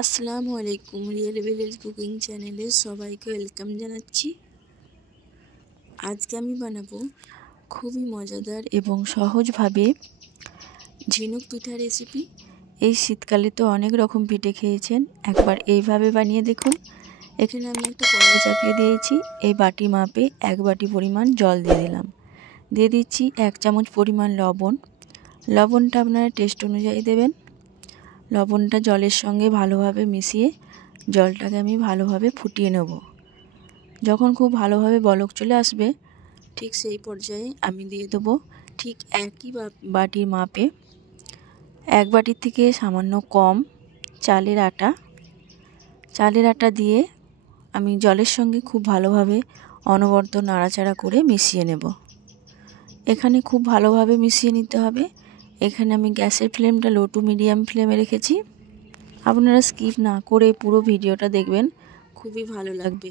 আসসালামু আলাইকুম। Real village cooking চ্যানেলে সবাইকে ওয়েলকাম জানাচ্ছি। আজকে আমি বানাবো খুবই মজাদার এবং সহজভাবে ঝিনুক পিঠা রেসিপি। এই শীতকালে তো অনেক রকম পিঠে খেয়েছেন, একবার এইভাবে বানিয়ে দেখুন। এখানে আমি একটা কড়াই চাপিয়ে দিয়েছি। এই বাটি মাপে 1 বাটি পরিমাণ জল দিয়ে দিলাম। দিয়ে দিচ্ছি 1 চামচ পরিমাণ লবণ। লবণটা আপনারা টেস্ট অনুযায়ী দেবেন। লবণটা জলের সঙ্গে ভালোভাবে মিশিয়ে জলটাকে আমি ভালোভাবে ফুটিয়ে নেব। যখন খুব ভালোভাবে বলক চলে আসবে, ঠিক সেই পর্যায়ে আমি দিয়ে দেবো ঠিক একই বাটির মাপে 1 বাটির থেকে সামান্য কম চালের আটা। চালের আটা দিয়ে আমি জলের সঙ্গে খুব ভালোভাবে অনবরত নাড়াচাড়া করে মিশিয়ে নেব। এখানে খুব ভালোভাবে মিশিয়ে নিতে হবে। এখানে আমি গ্যাসের ফ্লেমটা লো টু মিডিয়াম ফ্লেমে রেখেছি। আপনারা স্কিপ না করে পুরো ভিডিওটা দেখবেন, খুবই ভালো লাগবে।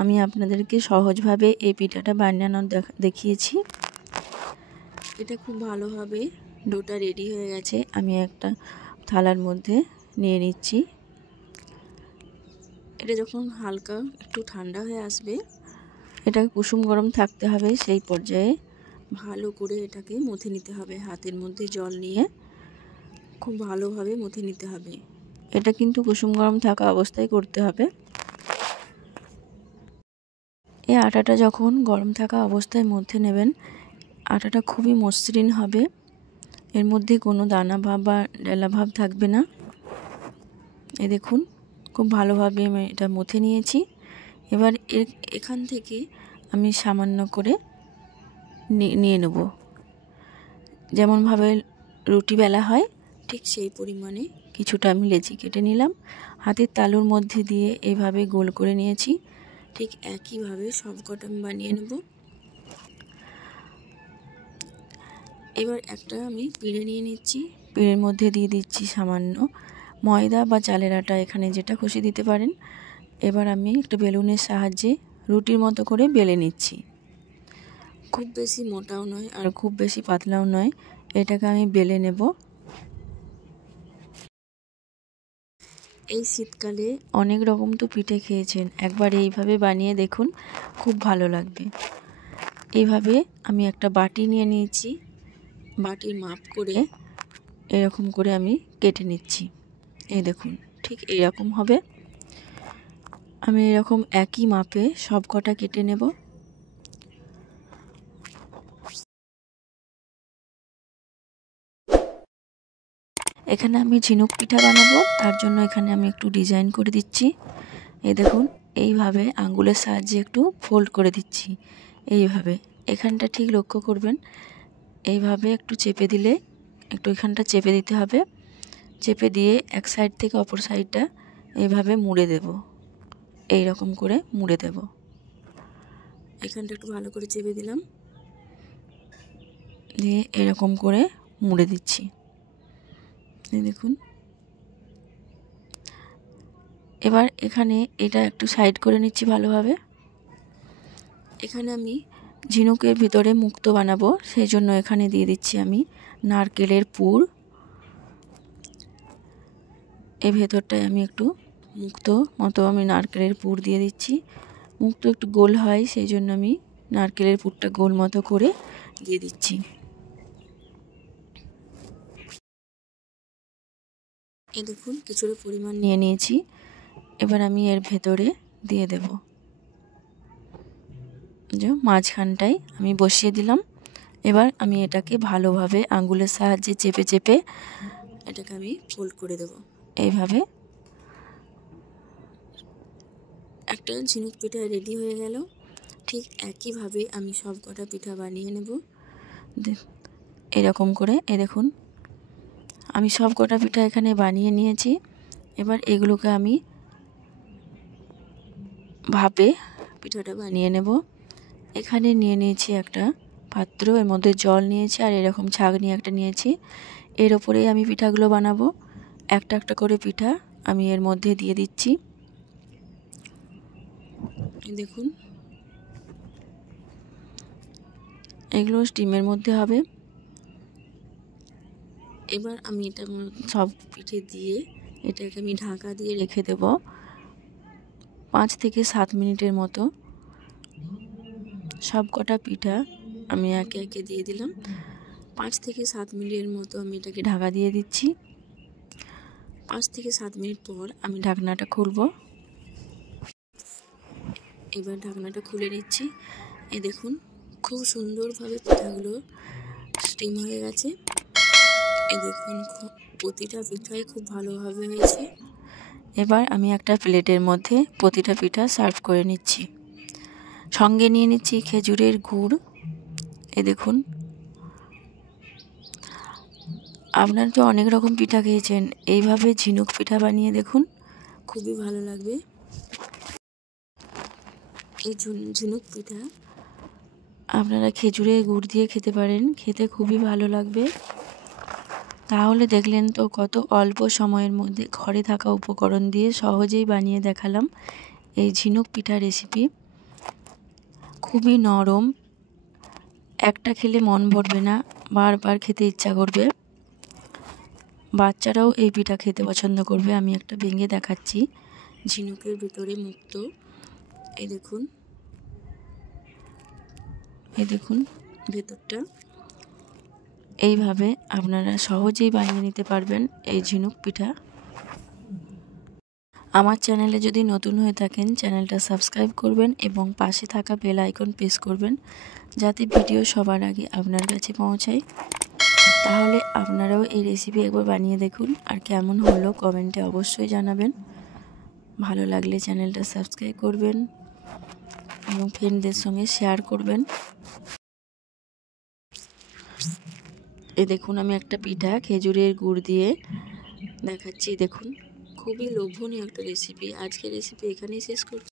আমি আপনাদেরকে সহজভাবে এই পিঠাটা বানানো দেখিয়েছি। এটা খুব ভালোভাবে ডোটা রেডি হয়ে গেছে। আমি একটা থালার মধ্যে নিয়ে নিচ্ছি। এটা যখন হালকা একটু ঠান্ডা হয়ে আসবে, এটা কুসুম গরম থাকতে হবে। সেই পর্যায়ে ভালো করে এটাকে মথে নিতে হবে। হাতের মধ্যে জল নিয়ে খুব ভালোভাবে মথে নিতে হবে। এটা কিন্তু কুসুম গরম থাকা অবস্থায় করতে হবে। এই আটাটা যখন গরম থাকা অবস্থায় মধ্যে নেবেন, আটাটা খুবই মসৃণ হবে। এর মধ্যে কোনো দানা ভাব বা ডেলা ভাব থাকবে না। এই দেখুন, খুব ভালোভাবে আমি এটা মথে নিয়েছি। এবার এখান থেকে আমি সামান্য করে নিয়ে নেব। যেমনভাবে রুটি বেলা হয়, ঠিক সেই পরিমাণে কিছুটা আমি লেচি কেটে নিলাম। হাতের তালুর মধ্যে দিয়ে এইভাবে গোল করে নিয়েছি। ঠিক একইভাবে সবকটা আমি বানিয়ে নেব। এবার একটা আমি পিঁড়ে নিয়ে নিচ্ছি। পিঁড়ের মধ্যে দিয়ে দিচ্ছি সামান্য ময়দা বা চালের আটা, এখানে যেটা খুশি দিতে পারেন। এবার আমি একটা বেলুনের সাহায্যে রুটির মতো করে বেলে নিচ্ছি। খুব বেশি মোটাও নয় আর খুব বেশি পাতলাও নয়, এটাকে আমি বেলে নেব। এই শীতকালে অনেক রকম তো পিঠে খেয়েছেন, একবার এইভাবে বানিয়ে দেখুন, খুব ভালো লাগবে। এইভাবে আমি একটা বাটি নিয়ে নিয়েছি। বাটির মাপ করে এরকম করে আমি কেটে নিচ্ছি। এই দেখুন, ঠিক এরকম হবে। আমি এরকম একই মাপে সব কটা কেটে নেব। এখানে আমি ঝিনুক পিঠা বানাবো, তার জন্য এখানে আমি একটু ডিজাইন করে দিচ্ছি। এই দেখুন, এইভাবে আঙ্গুলের সাহায্যে একটু ফোল্ড করে দিচ্ছি। এইভাবে এখানটা ঠিক লক্ষ্য করবেন। এইভাবে একটু চেপে দিলে, একটু এখানটা চেপে দিতে হবে। চেপে দিয়ে এক সাইড থেকে অপর সাইডটা এইভাবে মুড়ে দেব। এই রকম করে মুড়ে দেব। এখানটা একটু ভালো করে চেপে দিলাম, দিয়ে এরকম করে মুড়ে দিচ্ছি। এই দেখুন। এবার এখানে এটা একটু সাইড করে নিচ্ছি ভালোভাবে। এখানে আমি ঝিনুকের ভিতরে মুক্তো বানাবো, সেই জন্য এখানে দিয়ে দিচ্ছি আমি নারকেলের পুর। এই ভেতরটায় আমি একটু মুক্তো মতো আমি নারকেলের পুর দিয়ে দিচ্ছি। মুক্তো একটু গোল হয়, সেই জন্য আমি নারকেলের পুরটা গোল মতো করে দিয়ে দিচ্ছি। এই দেখুন, কিছুটা পরিমাণ নিয়ে নিয়েছি। এবার আমি এর ভেতরে দিয়ে দেব। যে মাঝখানটায় আমি বসিয়ে দিলাম। এবার আমি এটাকে ভালোভাবে আঙ্গুলের সাহায্যে চেপে চেপে এটাকে আমি ফোল্ড করে দেব। এইভাবে একটা ঝিনুক পিঠা রেডি হয়ে গেল। ঠিক একইভাবে আমি সব কটা পিঠা বানিয়ে নেব এরকম করে। এই দেখুন, আমি সব কটা পিঠা এখানে বানিয়ে নিয়েছি। এবার এগুলোকে আমি ভাপে পিঠাটা বানিয়ে নেব। এখানে নিয়ে নিয়েছি একটা পাত্র, এর মধ্যে জল নিয়েছি আর এরকম ছাঁকনি একটা নিয়েছি। এর ওপরেই আমি পিঠাগুলো বানাবো। একটা একটা করে পিঠা আমি এর মধ্যে দিয়ে দিচ্ছি। দেখুন, এগুলো স্টিমের মধ্যে হবে। এবার আমি এটা সব পিঠে দিয়ে এটাকে আমি ঢাকা দিয়ে রেখে দেব 5 থেকে 7 মিনিটের মতো। সব কটা পিঠা আমি একে একে দিয়ে দিলাম। 5 থেকে 7 মিনিটের মতো আমি এটাকে ঢাকা দিয়ে দিচ্ছি। 5 থেকে 7 মিনিট পর আমি ঢাকনাটা খুলব। এবার ঢাকনাটা খুলে নিচ্ছি। এই দেখুন খুব সুন্দরভাবে পিঠাগুলো স্টিম হয়ে গেছে। এই দেখুন প্রতিটা পিঠাই খুব ভালোভাবে হয়েছে। এবার আমি একটা প্লেটের মধ্যে প্রতিটা পিঠা সার্ভ করে নিচ্ছি। সঙ্গে নিয়ে নিচ্ছি খেজুরের গুড়। এই দেখুন, আপনারা তো অনেক রকম পিঠা খেয়েছেন, এইভাবে ঝিনুক পিঠা বানিয়ে দেখুন, খুবই ভালো লাগবে। এই ঝিনুক পিঠা আপনারা খেজুরের গুড় দিয়ে খেতে পারেন, খেতে খুবই ভালো লাগবে। তাহলে দেখলেন তো কত অল্প সময়ের মধ্যে ঘরে থাকা উপকরণ দিয়ে সহজেই বানিয়ে দেখালাম এই ঝিনুক পিঠা রেসিপি। খুবই নরম, একটা খেলে মন ভরবে না, বারবার খেতে ইচ্ছা করবে। বাচ্চারাও এই পিঠা খেতে পছন্দ করবে। আমি একটা ভেঙে দেখাচ্ছি, ঝিনুকের ভিতরে মুক্ত। এই দেখুন, এই দেখুন ভেতরটা। এইভাবে আপনারা সহজেই বানিয়ে নিতে পারবেন এই ঝিনুক পিঠা। আমার চ্যানেলে যদি নতুন হয়ে থাকেন চ্যানেলটা সাবস্ক্রাইব করবেন এবং পাশে থাকা বেল আইকন প্রেস করবেন, যাতে ভিডিও সবার আগে আপনার কাছে পৌঁছায়। তাহলে আপনারাও এই রেসিপি একবার বানিয়ে দেখুন, আর কেমন হলো কমেন্টে অবশ্যই জানাবেন। ভালো লাগলে চ্যানেলটা সাবস্ক্রাইব করবেন এবং ফ্রেন্ডদের সঙ্গে শেয়ার করবেন। এই দেখুন আমি একটা পিঠা খেজুরের গুড় দিয়ে দেখাচ্ছি। দেখুন খুবই লোভনীয় একটা রেসিপি। আজকের রেসিপি এখানেই শেষ করছি।